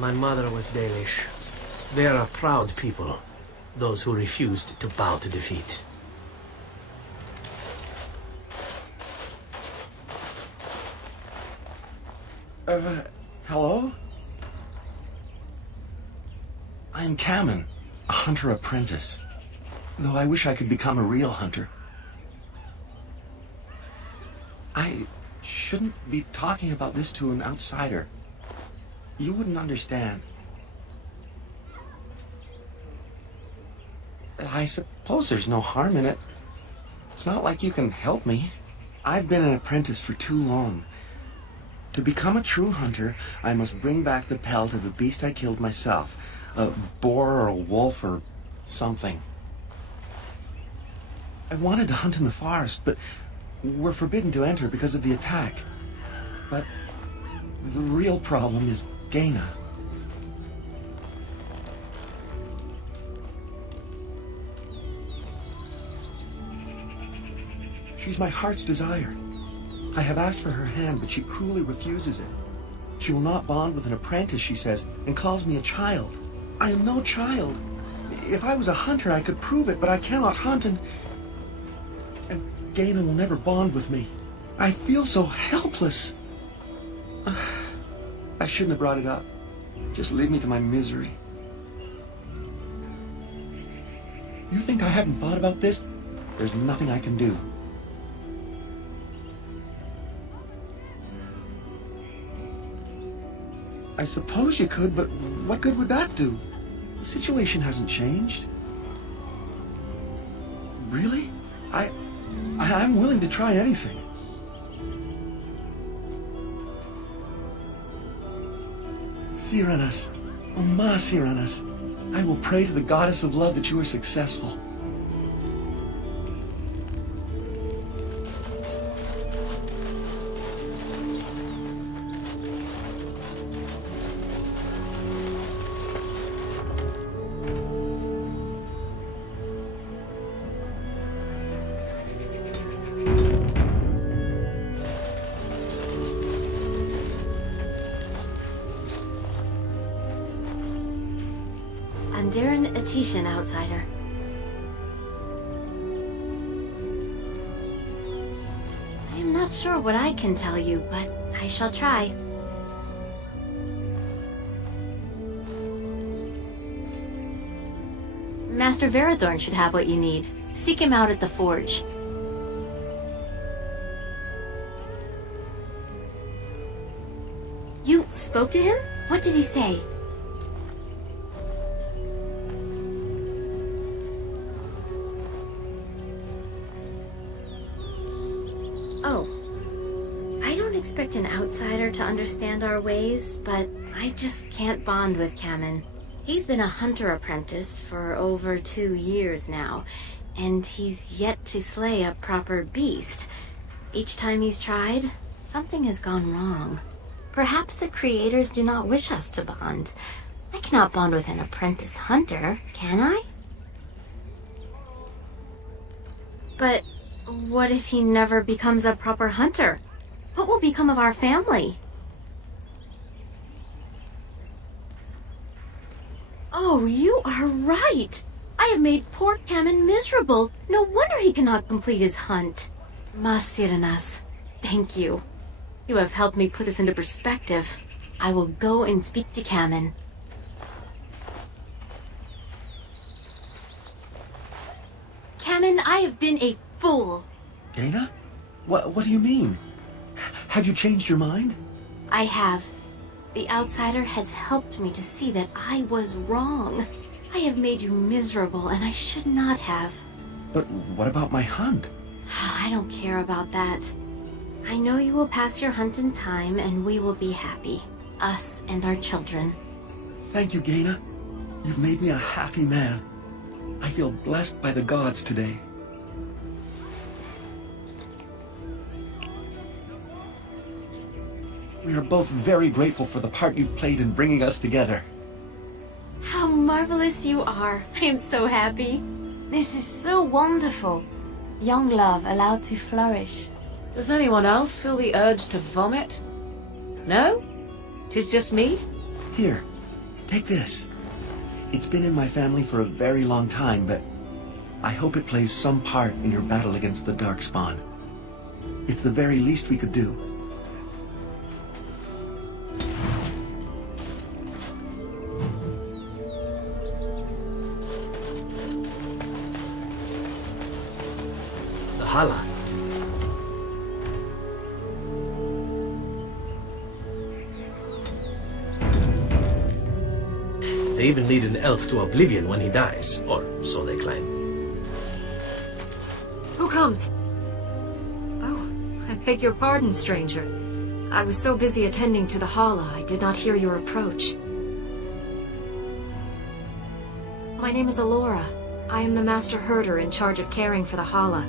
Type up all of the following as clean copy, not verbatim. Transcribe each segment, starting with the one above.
My mother was Dalish. They are a proud people, those who refused to bow to defeat. Hello? I am Kamen, a hunter apprentice. Though I wish I could become a real hunter. I shouldn't be talking about this to an outsider. You wouldn't understand. I suppose there's no harm in it. It's not like you can help me. I've been an apprentice for too long. To become a true hunter, I must bring back the pelt of the beast I killed myself. A boar or a wolf or something. I wanted to hunt in the forest, but we're forbidden to enter because of the attack. But the real problem is Gaina. She's my heart's desire. I have asked for her hand, but she cruelly refuses it. She will not bond with an apprentice, she says, and calls me a child. I am no child. If I was a hunter, I could prove it, but I cannot hunt, and Gaina will never bond with me. I feel so helpless. I shouldn't have brought it up. Just leave me to my misery. You think I haven't thought about this? There's nothing I can do. I suppose you could, but what good would that do? The situation hasn't changed. Really? I'm willing to try anything. Cyranas, oh Ma Cyranas, I will pray to the goddess of love that you are successful. Darren Atishan, outsider. I am not sure what I can tell you, but I shall try. Master Verathorn should have what you need. Seek him out at the forge. You spoke to him? What did he say? Oh, I don't expect an outsider to understand our ways, but I just can't bond with Kamen. He's been a hunter apprentice for over 2 years now, and he's yet to slay a proper beast. Each time he's tried, something has gone wrong. Perhaps the creators do not wish us to bond. I cannot bond with an apprentice hunter, can I? But what if he never becomes a proper hunter? What will become of our family? Oh, you are right! I have made poor Kamen miserable. No wonder he cannot complete his hunt. Ma Cyranas, thank you. You have helped me put this into perspective. I will go and speak to Kamen. Kamen, I have been a fool. Gaina? What do you mean? Have you changed your mind? I have. The outsider has helped me to see that I was wrong. I have made you miserable, and I should not have. But what about my hunt? I don't care about that. I know you will pass your hunt in time, and we will be happy. Us and our children. Thank you, Gaina. You've made me a happy man. I feel blessed by the gods today. We are both very grateful for the part you've played in bringing us together. How marvelous you are. I am so happy. This is so wonderful. Young love allowed to flourish. Does anyone else feel the urge to vomit? No? 'Tis just me? Here, Take this. It's been in my family for a very long time, but I hope it plays some part in your battle against the Darkspawn. It's the very least we could do. The Hala. They even lead an elf to oblivion when he dies, or so they claim. Who comes? Oh, I beg your pardon, stranger. I was so busy attending to the Hala, I did not hear your approach. My name is Alora. I am the Master Herder in charge of caring for the Hala.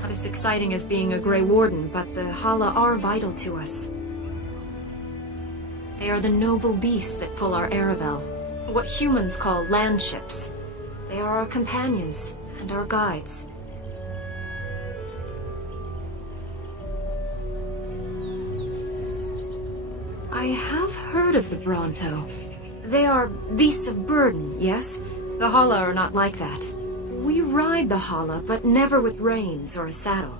Not as exciting as being a Grey Warden, but the Hala are vital to us. They are the noble beasts that pull our Aravel, what humans call land ships. They are our companions and our guides. I have heard of the Bronto. They are beasts of burden, yes? The Hala are not like that. We ride the Hala, but never with reins or a saddle.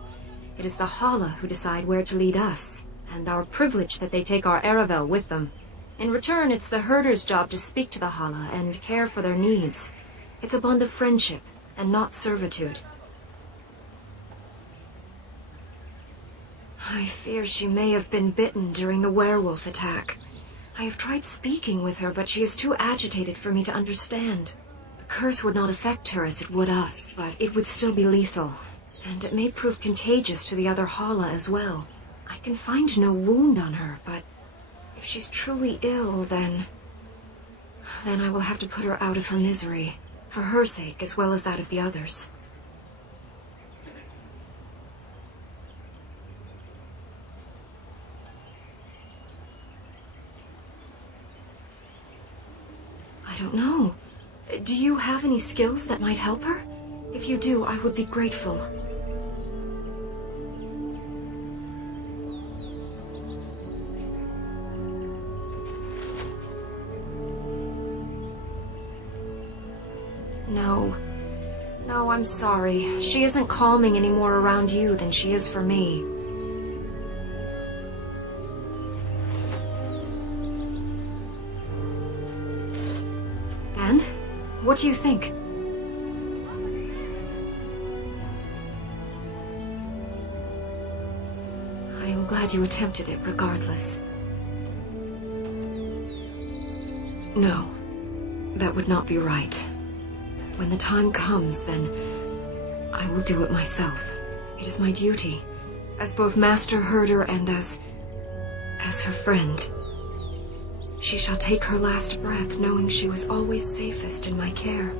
It is the Hala who decide where to lead us, and our privilege that they take our Aravel with them. In return, it's the herder's job to speak to the Hala and care for their needs. It's a bond of friendship, and not servitude. I fear she may have been bitten during the werewolf attack. I have tried speaking with her, but she is too agitated for me to understand. The curse would not affect her as it would us, but it would still be lethal. And it may prove contagious to the other Hala as well. I can find no wound on her, but if she's truly ill, then I will have to put her out of her misery, for her sake as well as that of the others. I don't know. Do you have any skills that might help her? If you do, I would be grateful. No, I'm sorry. She isn't calming any more around you than she is for me. And? What do you think? I am glad you attempted it regardless. No, that would not be right. When the time comes, then I will do it myself. It is my duty, as both Master Herder and as her friend. She shall take her last breath knowing she was always safest in my care.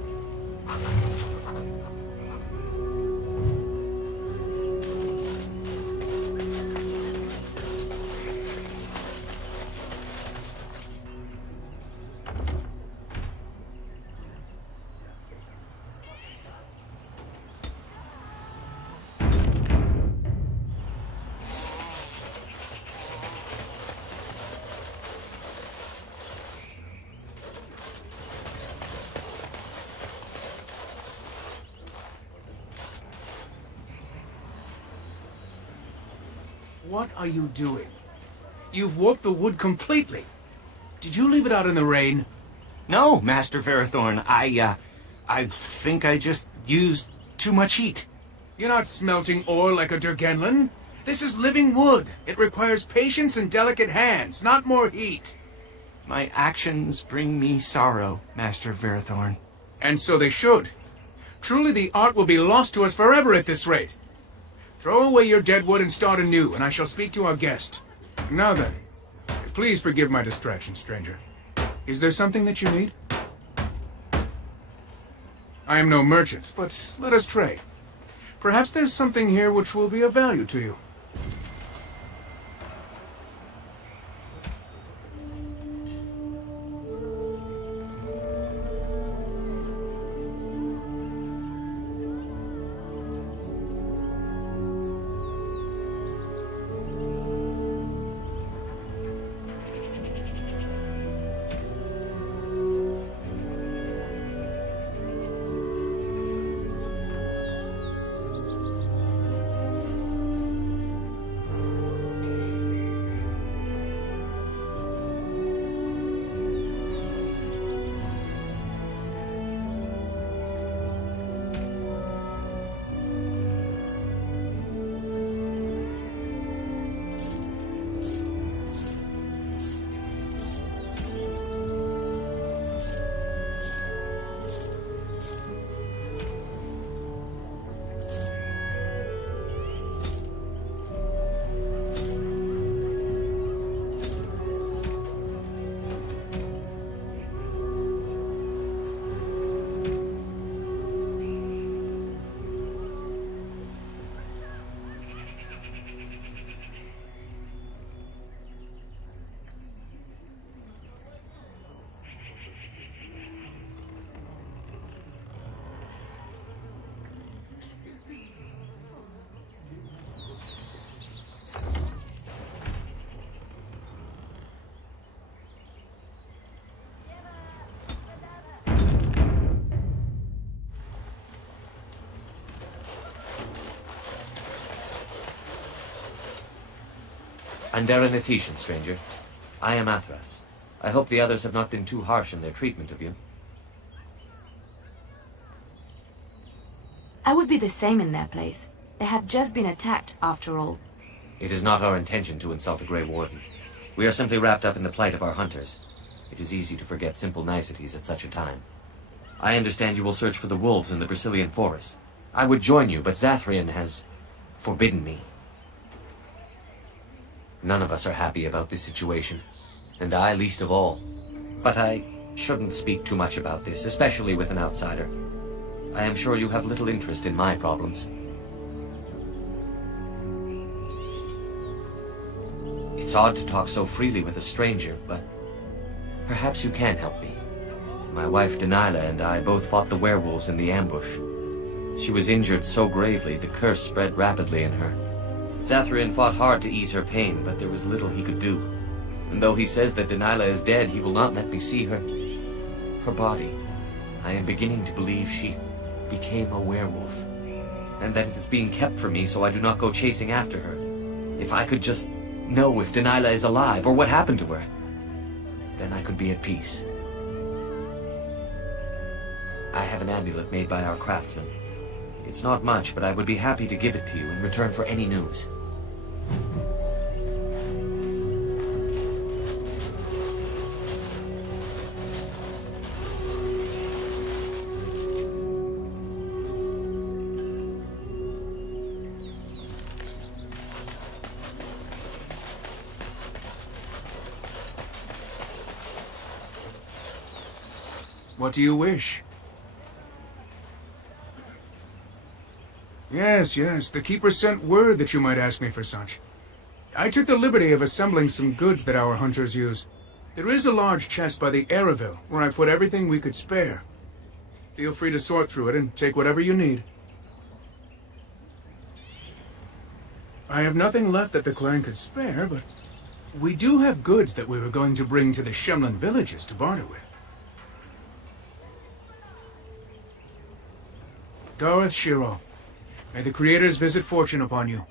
What are you doing? You've warped the wood completely. Did you leave it out in the rain? No, Master Ferrothorn. I think I just used too much heat. You're not smelting ore like a Durgenlin. This is living wood. It requires patience and delicate hands, not more heat. My actions bring me sorrow, Master Ferrothorn. And so they should. Truly the art will be lost to us forever at this rate. Throw away your dead wood and start anew, and I shall speak to our guest. Now then, please forgive my distraction, stranger. Is there something that you need? I am no merchant, but let us trade. Perhaps there's something here which will be of value to you. I'm Darren Etishan, stranger. I am Athras. I hope the others have not been too harsh in their treatment of you. I would be the same in their place. They have just been attacked, after all. It is not our intention to insult a Grey Warden. We are simply wrapped up in the plight of our hunters. It is easy to forget simple niceties at such a time. I understand you will search for the wolves in the Brazilian forest. I would join you, but Zathrian has forbidden me. None of us are happy about this situation, and I least of all. But I shouldn't speak too much about this, especially with an outsider. I am sure you have little interest in my problems. It's odd to talk so freely with a stranger, but perhaps you can help me. My wife Denilah and I both fought the werewolves in the ambush. She was injured so gravely, the curse spread rapidly in her. Zathrian fought hard to ease her pain, but there was little he could do. And though he says that Denilah is dead, he will not let me see her. Her body. I am beginning to believe she became a werewolf. And that it is being kept from me so I do not go chasing after her. If I could just know if Denilah is alive, or what happened to her, then I could be at peace. I have an amulet made by our craftsman. It's not much, but I would be happy to give it to you in return for any news. What do you wish? Yes, the Keeper sent word that you might ask me for such. I took the liberty of assembling some goods that our hunters use. There is a large chest by the Araville, where I put everything we could spare. Feel free to sort through it and take whatever you need. I have nothing left that the clan could spare, but we do have goods that we were going to bring to the Shemlin villages to barter with. Dareth Shiro, may the Creators visit fortune upon you.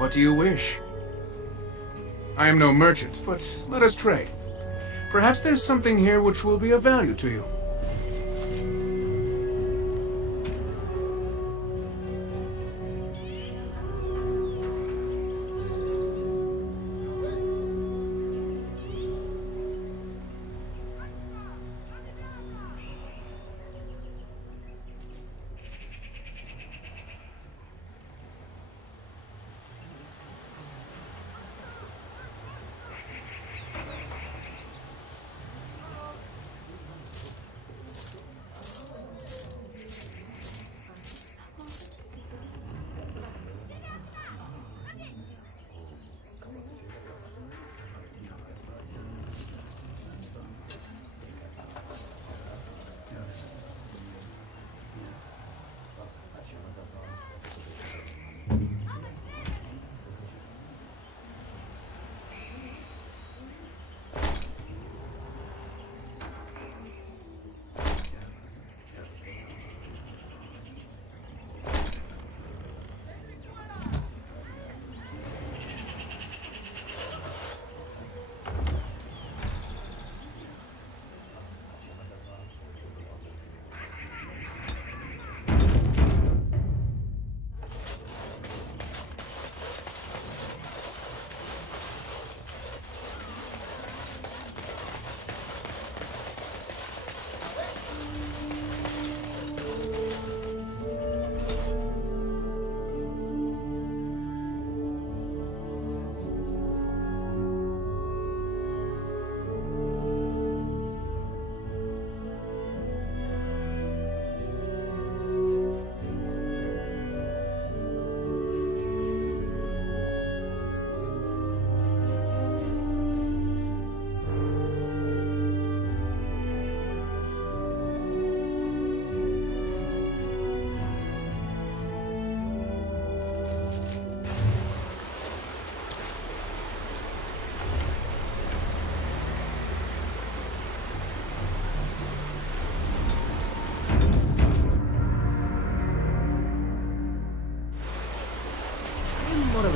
What do you wish? I am no merchant, but let us trade. Perhaps there's something here which will be of value to you.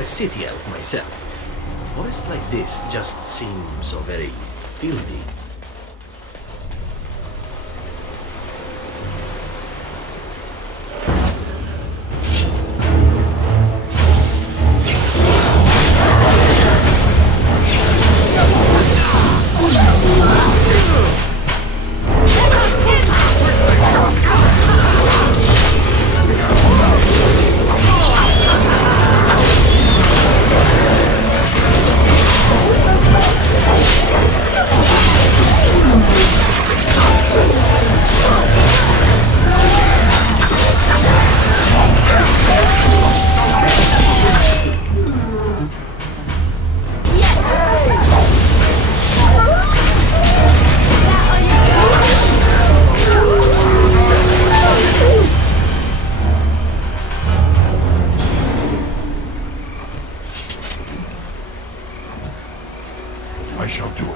a city elf myself. A forest like this just seems so very filthy. I shall do it.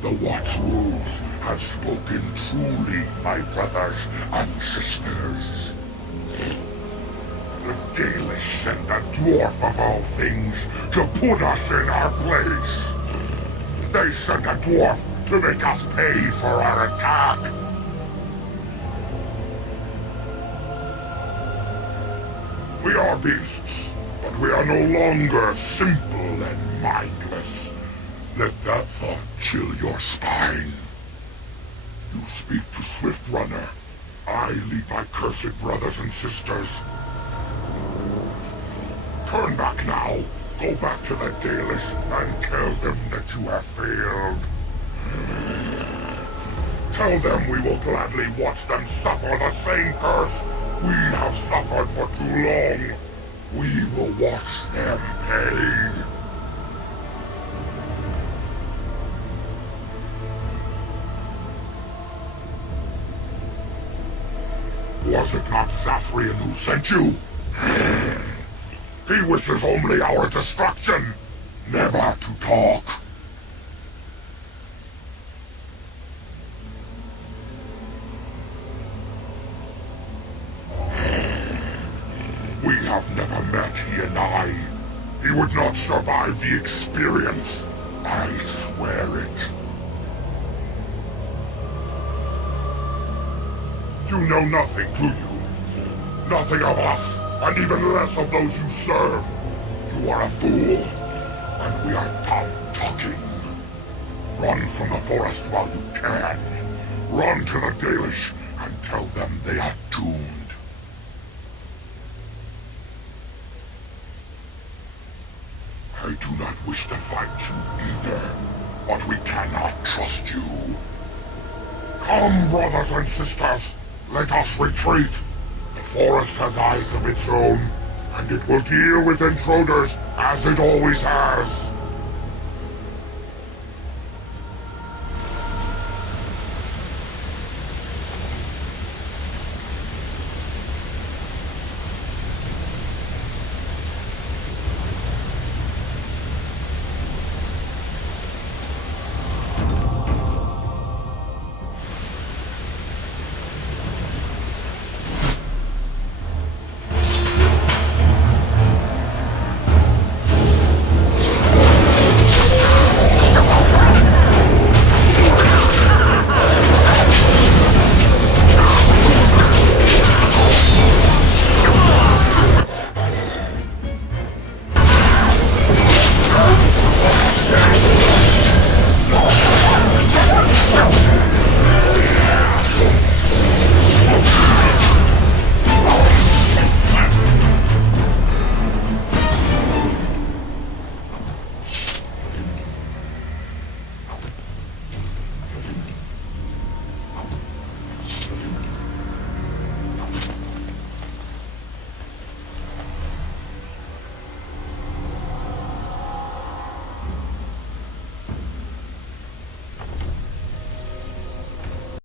The Watchwolves have spoken truly, my brothers and sisters. The Dalish sent the dwarf of all things to put us in our place. They sent a dwarf to make us pay for our attack. We are beasts, but we are no longer simple and mindless. Let that thought chill your spine. You speak to Swift Runner. I lead my cursed brothers and sisters. Turn back now. Go back to the Dalish and tell them that you have failed. Tell them we will gladly watch them suffer the same curse we have suffered for too long. We will watch them pay. Was it not Sathrian who sent you? He wishes only our destruction, never to talk. We have never met, he and I. He would not survive the experience. I swear it. You know nothing, do you? Nothing of us, and even less of those you serve. You are a fool, and we are done talking. Run from the forest while you can. Run to the Dalish and tell them they are doomed. I do not wish to fight you either, but we cannot trust you. Come, brothers and sisters. Let us retreat. The forest has eyes of its own, and it will deal with intruders as it always has.